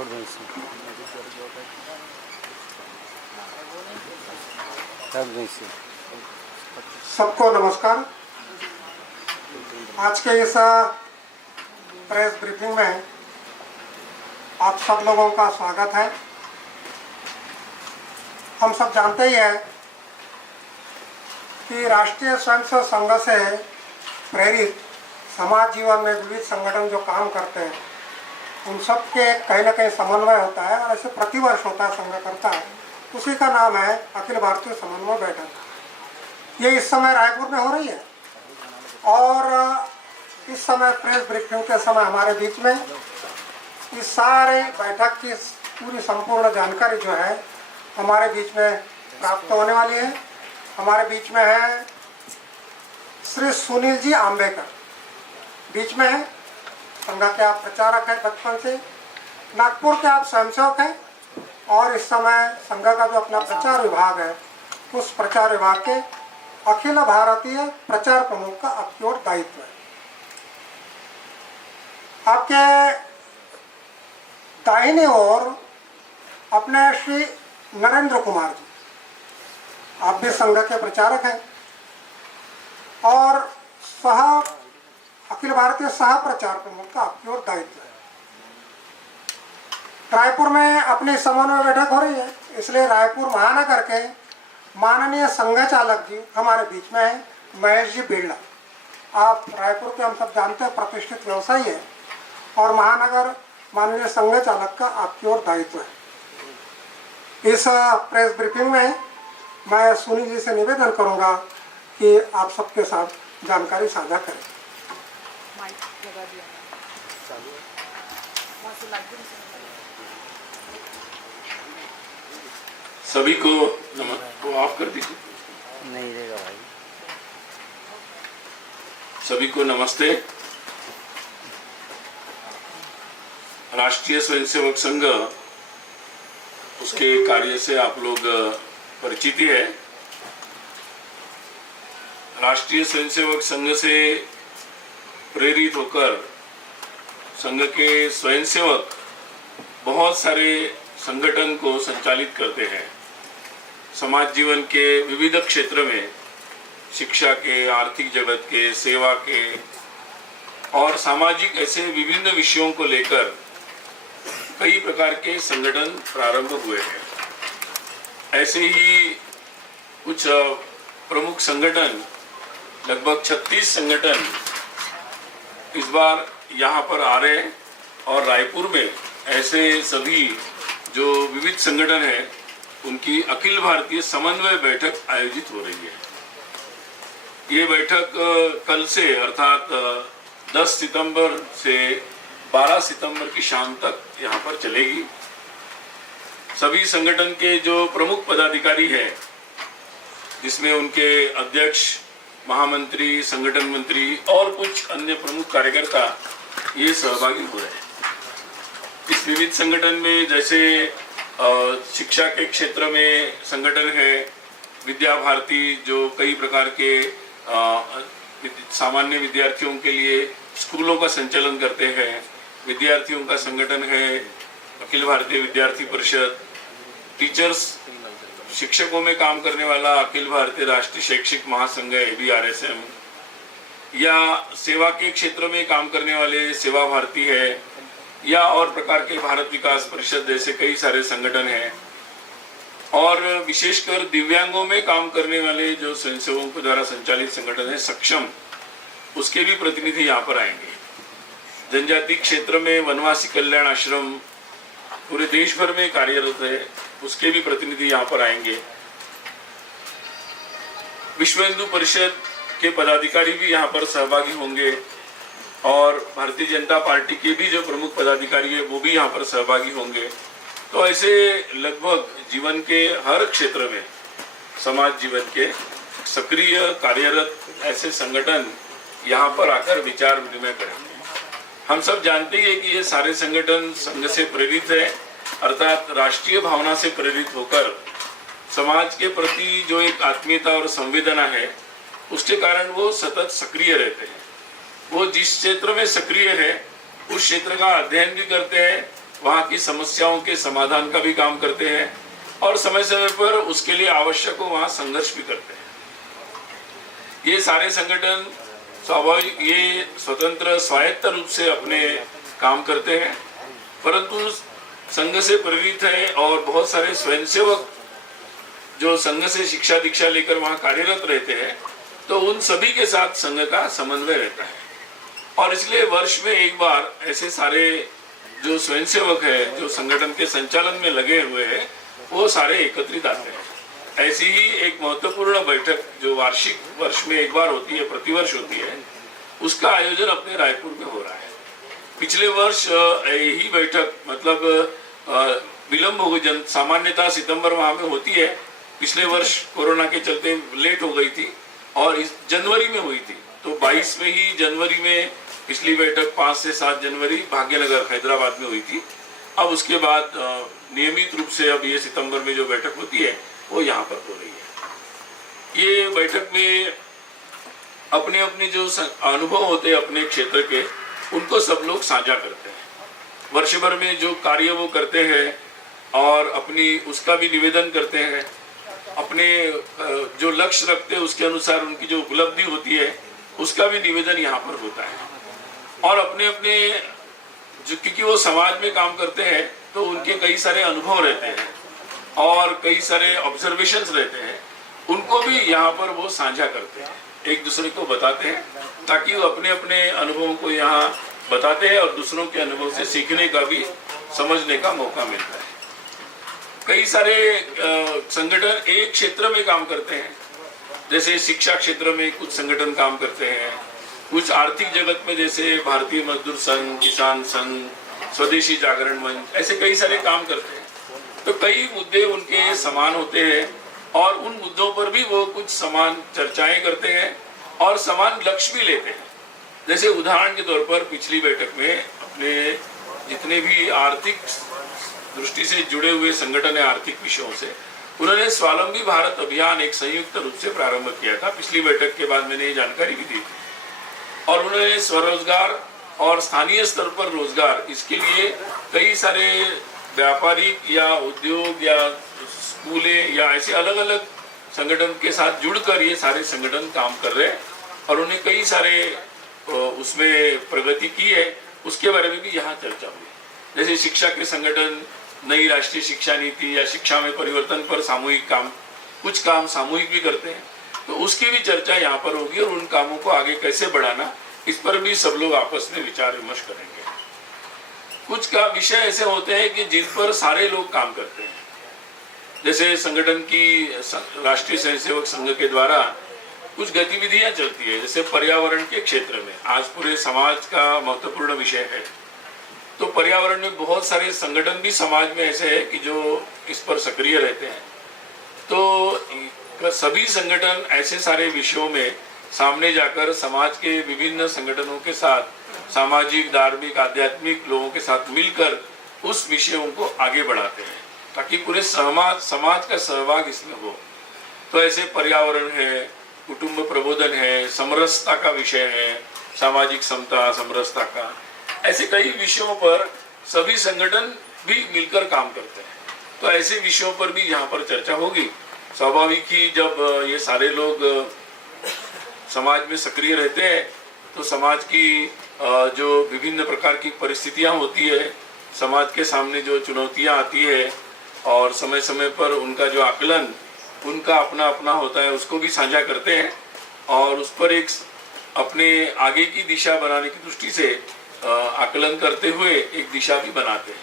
छोड़ दो इसे, कर दो इसे। सबको नमस्कार। आज के इस प्रेस ब्रीफिंग में आप सब लोगों का स्वागत है। हम सब जानते ही हैं कि राष्ट्रीय स्वयंसेवक संघ से प्रेरित समाज जीवन में विविध संगठन जो काम करते हैं उन सब के कहीं ना कहीं समन्वय होता है और ऐसे प्रतिवर्ष होता है, संघ करता है। उसी का नाम है अखिल भारतीय समन्वय बैठक। ये इस समय रायपुर में हो रही है और इस समय प्रेस ब्रीफिंग के समय हमारे बीच में इस सारे बैठक की पूरी संपूर्ण जानकारी जो है हमारे बीच में प्राप्त होने वाली है। हमारे बीच में है श्री सुनील जी आंबेकर, बीच में है संघ के आप प्रचारक हैं बचपन से, नागपुर के आप स्वयंसेवक हैं और इस समय संघ का जो अपना प्रचार विभाग है उस प्रचार विभाग के अखिल भारतीय प्रचार प्रमुख का आपकी ओर दायित्व है। आपके दाहिने ओर अपने श्री नरेंद्र कुमार जी, आप भी संघ के प्रचारक हैं और अखिल भारतीय सह प्रचार प्रमुख का आपकी ओर दायित्व है। रायपुर में अपनी समन्वय बैठक हो रही है, इसलिए रायपुर महानगर के माननीय संघ चालक जी हमारे बीच में है, महेश जी बिरला। आप रायपुर के हम सब जानते हैं प्रतिष्ठित व्यवसायी है और महानगर माननीय संघ चालक का आपकी ओर दायित्व है। इस प्रेस ब्रीफिंग में मैं सुनील जी से निवेदन करूंगा कि आप सबके साथ जानकारी साझा करें। सभी को वो ऑफ कर दीजिए। नहीं रहेगा भाई। सभी को नमस्ते। राष्ट्रीय स्वयंसेवक संघ, उसके कार्य से आप लोग परिचित ही है। राष्ट्रीय स्वयंसेवक संघ से प्रेरित होकर संघ के स्वयंसेवक बहुत सारे संगठन को संचालित करते हैं। समाज जीवन के विविध क्षेत्र में, शिक्षा के, आर्थिक जगत के, सेवा के और सामाजिक ऐसे विभिन्न विषयों को लेकर कई प्रकार के संगठन प्रारंभ हुए हैं। ऐसे ही कुछ प्रमुख संगठन, लगभग 36 संगठन इस बार यहाँ पर आ रहे हैं और रायपुर में ऐसे सभी जो विविध संगठन हैं उनकी अखिल भारतीय समन्वय बैठक आयोजित हो रही है। ये बैठक कल से अर्थात 10 सितंबर से 12 सितंबर की शाम तक यहाँ पर चलेगी। सभी संगठन के जो प्रमुख पदाधिकारी हैं, जिसमें उनके अध्यक्ष, महामंत्री, संगठन मंत्री और कुछ अन्य प्रमुख कार्यकर्ता ये सहभागी हो रहे हैं। इस विविध संगठन में जैसे शिक्षा के क्षेत्र में संगठन है विद्या भारती, जो कई प्रकार के सामान्य विद्यार्थियों के लिए स्कूलों का संचालन करते हैं। विद्यार्थियों का संगठन है अखिल भारतीय विद्यार्थी परिषद। टीचर्स, शिक्षकों में काम करने वाला अखिल भारतीय राष्ट्रीय शैक्षिक महासंघ ABRSM, या सेवा के क्षेत्र में काम करने वाले सेवा भारती है, या और प्रकार के भारत विकास परिषद जैसे कई सारे संगठन हैं। और विशेषकर दिव्यांगों में काम करने वाले जो स्वयंसेवकों के द्वारा संचालित संगठन है सक्षम, उसके भी प्रतिनिधि यहाँ पर आएंगे। जनजाति क्षेत्र में वनवासी कल्याण आश्रम पूरे देश भर में कार्यरत है, उसके भी प्रतिनिधि यहाँ पर आएंगे। विश्व हिंदू परिषद के पदाधिकारी भी यहाँ पर सहभागी होंगे और भारतीय जनता पार्टी के भी जो प्रमुख पदाधिकारी है वो भी यहाँ पर सहभागी होंगे। तो ऐसे लगभग जीवन के हर क्षेत्र में, समाज जीवन के सक्रिय कार्यरत ऐसे संगठन यहाँ पर आकर विचार विनिमय करेंगे। हम सब जानते ही हैं कि ये सारे संगठन संघ से प्रेरित है, अर्थात राष्ट्रीय भावना से प्रेरित होकर समाज के प्रति जो एक आत्मीयता और संवेदना है उसके कारण वो सतत सक्रिय रहते हैं। वो जिस क्षेत्र में सक्रिय है उस क्षेत्र का अध्ययन भी करते हैं वहाँ की समस्याओं के समाधान का भी काम करते हैं और समय समय पर उसके लिए आवश्यक हो वहाँ संघर्ष भी करते हैं। ये सारे संगठन स्वाभाविक ये स्वतंत्र स्वायत्त रूप से अपने काम करते हैं, परंतु संघ से प्रेरित है और बहुत सारे स्वयंसेवक जो संघ से शिक्षा दीक्षा लेकर वहाँ कार्यरत रहते हैं, तो उन सभी के साथ संघ का समन्वय रहता है। और इसलिए वर्ष में एक बार ऐसे सारे जो स्वयंसेवक है जो संगठन के संचालन में लगे हुए हैं वो सारे एकत्रित आते हैं। ऐसी ही एक महत्वपूर्ण बैठक जो वार्षिक वर्ष में एक बार होती है, प्रतिवर्ष होती है, उसका आयोजन अपने रायपुर में हो रहा है। पिछले वर्ष यही बैठक मतलब विलंब हो गई, सामान्यतः सितंबर माह में होती है, पिछले वर्ष कोरोना के चलते लेट हो गई थी और इस जनवरी में हुई थी। तो 22 जनवरी में पिछली बैठक 5 से 7 जनवरी भाग्यनगर हैदराबाद में हुई थी। अब उसके बाद नियमित रूप से अब ये सितंबर में जो बैठक होती है वो यहाँ पर हो रही है। ये बैठक में अपने अपने जो अनुभव होते हैं अपने क्षेत्र के, उनको सब लोग साझा करते हैं। वर्ष भर में जो कार्य वो करते हैं और अपनी उसका भी निवेदन करते हैं, अपने जो लक्ष्य रखते हैं उसके अनुसार उनकी जो उपलब्धि होती है उसका भी निवेदन यहाँ पर होता है। और अपने अपने जो क्योंकि वो समाज में काम करते हैं तो उनके कई सारे अनुभव रहते हैं और कई सारे ऑब्जर्वेशंस रहते हैं, उनको भी यहाँ पर वो साझा करते हैं, एक दूसरे को बताते हैं, ताकि वो अपने अपने अनुभवों को यहाँ बताते हैं और दूसरों के अनुभव से सीखने का भी समझने का मौका मिलता है। कई सारे संगठन एक क्षेत्र में काम करते हैं, जैसे शिक्षा क्षेत्र में कुछ संगठन काम करते हैं, कुछ आर्थिक जगत में जैसे भारतीय मजदूर संघ, किसान संघ, स्वदेशी जागरण मंच, ऐसे कई सारे काम करते हैं। तो कई मुद्दे उनके समान होते हैं और उन मुद्दों पर भी वो कुछ समान चर्चाएं करते हैं और समान लक्ष्य भी लेते हैं। जैसे उदाहरण के तौर पर पिछली बैठक में अपने जितने भी आर्थिक दृष्टि से जुड़े हुए संगठन है आर्थिक विषयों से, उन्होंने स्वावलंबी भारत अभियान एक संयुक्त रूप से प्रारंभ किया था। पिछली बैठक के बाद मैंने ये जानकारी भी दी थी और उन्होंने स्वरोजगार और स्थानीय स्तर पर रोजगार, इसके लिए कई सारे व्यापारिक या उद्योग या स्कूले या ऐसे अलग अलग संगठन के साथ जुड़कर ये सारे संगठन काम कर रहे हैं और उन्हें कई सारे उसमें प्रगति की है, उसके बारे में भी यहाँ चर्चा हुई। जैसे शिक्षा के संगठन नई राष्ट्रीय शिक्षा नीति या शिक्षा में परिवर्तन पर सामूहिक काम, कुछ काम सामूहिक भी करते हैं, तो उसकी भी चर्चा यहाँ पर होगी और उन कामों को आगे कैसे बढ़ाना, इस पर भी सब लोग आपस में विचार विमर्श करेंगे। कुछ का विषय ऐसे होते हैं कि जिन पर सारे लोग काम करते हैं, जैसे संगठन की राष्ट्रीय स्वयंसेवक संघ के द्वारा कुछ गतिविधियां चलती है, जैसे पर्यावरण के क्षेत्र में आज पूरे समाज का महत्वपूर्ण विषय है। तो पर्यावरण में बहुत सारे संगठन भी समाज में ऐसे है कि जो इस पर सक्रिय रहते हैं। तो सभी संगठन ऐसे सारे विषयों में सामने जाकर समाज के विभिन्न संगठनों के साथ, सामाजिक, धार्मिक, आध्यात्मिक लोगों के साथ मिलकर उस विषयों को आगे बढ़ाते हैं ताकि पूरे समाज का सहभाग इसमें हो। तो ऐसे पर्यावरण है, कुटुंब प्रबोधन है, समरसता का विषय है, सामाजिक समता, समरसता का, ऐसे कई विषयों पर सभी संगठन भी मिलकर काम करते हैं। तो ऐसे विषयों पर भी यहाँ पर चर्चा होगी। स्वाभाविक ही जब ये सारे लोग समाज में सक्रिय रहते हैं तो समाज की जो विभिन्न प्रकार की परिस्थितियाँ होती है, समाज के सामने जो चुनौतियाँ आती है और समय समय पर उनका जो आकलन उनका अपना अपना होता है, उसको भी साझा करते हैं और उस पर एक अपने आगे की दिशा बनाने की दृष्टि से आकलन करते हुए एक दिशा भी बनाते हैं।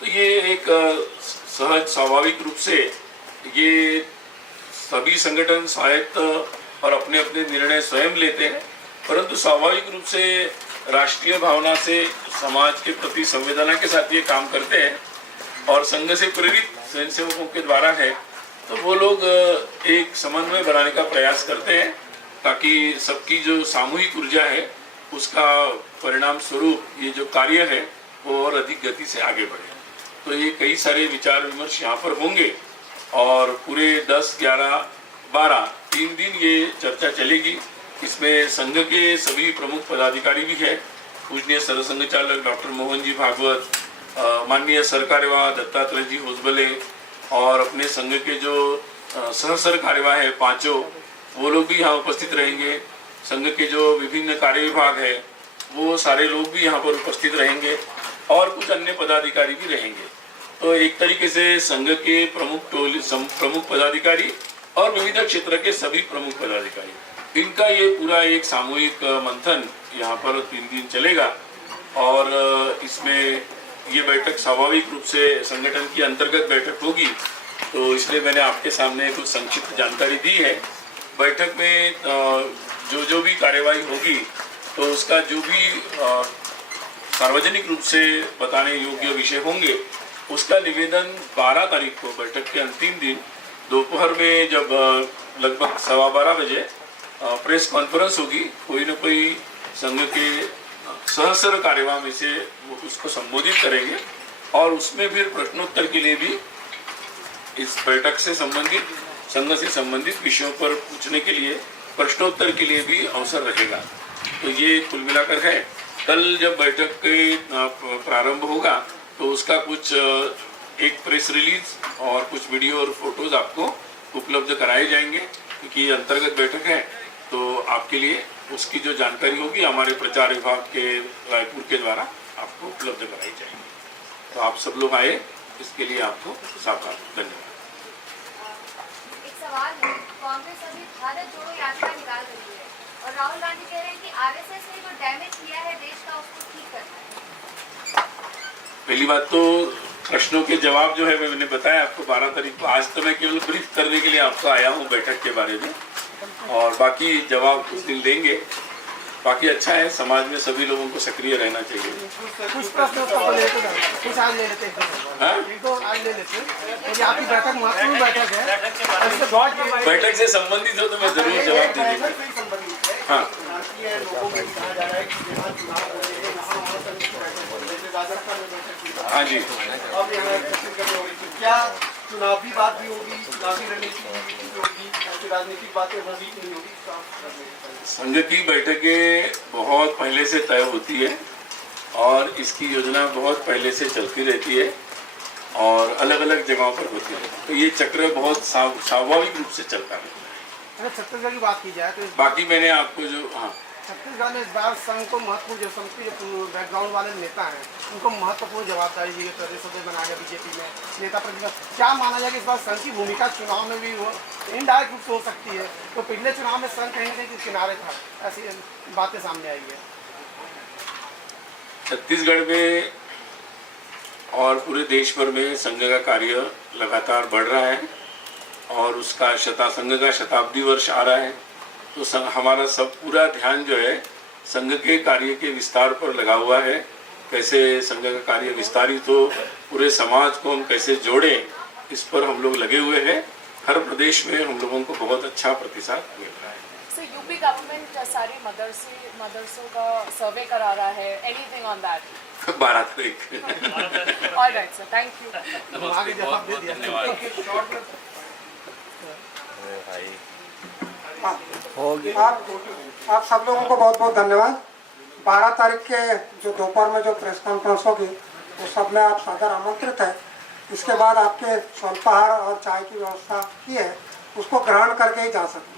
तो ये एक सहज स्वाभाविक रूप से ये सभी संगठन स्वायत्त और अपने अपने निर्णय स्वयं लेते हैं, परंतु स्वाभाविक रूप से राष्ट्रीय भावना से समाज के प्रति संवेदना के साथ ये काम करते हैं और संघ से प्रेरित स्वयंसेवकों के द्वारा है। तो वो लोग एक समन्वय बनाने का प्रयास करते हैं ताकि सबकी जो सामूहिक ऊर्जा है उसका परिणाम स्वरूप ये जो कार्य है वो और अधिक गति से आगे बढ़े। तो ये कई सारे विचार विमर्श यहाँ पर होंगे और पूरे 10, 11, 12 3 दिन ये चर्चा चलेगी। इसमें संघ के सभी प्रमुख पदाधिकारी भी हैं, पूजनीय सरसंघ चालक डॉक्टर मोहन जी भागवत, माननीय सरकार्यवाह दत्तात्रेय जी होसबले और अपने संघ के जो सह सरकार्यवाह है पांचों, वो लोग भी यहाँ उपस्थित रहेंगे। संघ के जो विभिन्न कार्य विभाग है वो सारे लोग भी यहाँ पर उपस्थित रहेंगे और कुछ अन्य पदाधिकारी भी रहेंगे। तो एक तरीके से संघ के प्रमुख पदाधिकारी और विविध क्षेत्र के सभी प्रमुख पदाधिकारी, इनका ये पूरा एक सामूहिक मंथन यहाँ पर 3 दिन चलेगा। और इसमें ये बैठक स्वाभाविक रूप से संगठन की अंतर्गत बैठक होगी, तो इसलिए मैंने आपके सामने कुछ संक्षिप्त जानकारी दी है। बैठक में जो भी कार्यवाही होगी तो उसका जो भी सार्वजनिक रूप से बताने योग्य विषय होंगे उसका निवेदन 12 तारीख को बैठक के अंतिम दिन दोपहर में जब लगभग 12:15 बजे प्रेस कॉन्फ्रेंस होगी, कोई न कोई संघ के सहसर कार्यवाह में से वो उसको संबोधित करेंगे और उसमें फिर प्रश्नोत्तर के लिए भी इस बैठक से संबंधित संघ से संबंधित विषयों पर पूछने के लिए प्रश्नोत्तर के लिए भी अवसर रहेगा। तो ये कुल मिलाकर है। कल जब बैठक के प्रारंभ होगा तो उसका कुछ एक प्रेस रिलीज और कुछ वीडियो और फोटोज आपको उपलब्ध कराए जाएंगे, क्योंकि ये अंतर्गत बैठक है तो आपके लिए उसकी जो जानकारी होगी हमारे प्रचार विभाग के रायपुर के द्वारा आपको उपलब्ध कराई जाएगी। तो आप सब लोग आए, इसके लिए आपको सावधान धन्यवाद। एक सवाल है, कांग्रेस अभी भारत जोड़ो यात्रा निकाल रही है और राहुल गांधी कह रहे हैं कि आरएसएस ने जो डैमेज किया है देश का उसको ठीक करना है। पहली बात तो प्रश्नों के जवाब जो है मैंने बताया आपको 12 तारीख को। आज तो मैं केवल ब्रीफ करने के लिए आपको आया हूँ बैठक के बारे में, और बाकी जवाब उस दिन देंगे। बाकी अच्छा है, समाज में सभी लोगों को सक्रिय रहना चाहिए। कुछ प्रश्न तो कुछ आज ले लेते हैं, तो आज ले लेते हैं, क्योंकि आपकी बैठक महत्वपूर्ण बैठक है। बैठक से संबंधित हो तो मैं जरूर जवाब दे दूंगा। हाँ, हाँ जी, क्या चुनावी बात भी होगी, चुनावी रणनीति भी होगी, ऐसी राजनीतिक बातें नहीं होगी? संघ की बैठकें बहुत पहले से तय होती है और इसकी योजना बहुत पहले से चलती रहती है और अलग अलग जगहों पर होती है, तो ये चक्र बहुत स्वाभाविक रूप से चलता है। अगर छत्तीसगढ़ की बात की जाए तो बाकी मैंने आपको जो छत्तीसगढ़ में इस बार संघ को महत्वपूर्ण जो संघ के जो बैकग्राउंड वाले नेता हैं उनको महत्वपूर्ण जवाबदारी दी है। प्रदेश अध्यक्ष बनाया गया बीजेपी में नेता प्रतिपक्ष। क्या माना जाए कि इस बार संघ की भूमिका चुनाव में भी वो इनडायरेक्ट रूप से हो सकती है? तो पिछले चुनाव में संघ कहीं न कहीं किनारे था, ऐसी बातें सामने आई है। छत्तीसगढ़ में और पूरे देश भर में संघ का कार्य लगातार बढ़ रहा है और उसका संघ का शताब्दी वर्ष आ रहा है, तो हमारा सब पूरा ध्यान जो है संघ के कार्य के विस्तार पर लगा हुआ है। कैसे संघ का कार्य विस्तारित हो, पूरे समाज को हम कैसे जोड़ें, इस पर हम लोग लगे हुए हैं। हर प्रदेश में हम लोगों को बहुत अच्छा प्रतिसाद मिल रहा है। So यूपी गवर्नमेंट सारी मदरसों का सर्वे करा रहा है, एनीथिंग ऑन दैट? 12 तारीख। Alright sir, thank you. आगे जवाब दे दिया। आप सब लोगों को बहुत बहुत धन्यवाद। 12 तारीख के जो दोपहर में जो प्रेस कॉन्फ्रेंस होगी वो सब में आप सादर आमंत्रित है। इसके बाद आपके स्वल्पाहार और चाय की व्यवस्था की है, उसको ग्रहण करके ही जा सकते हैं।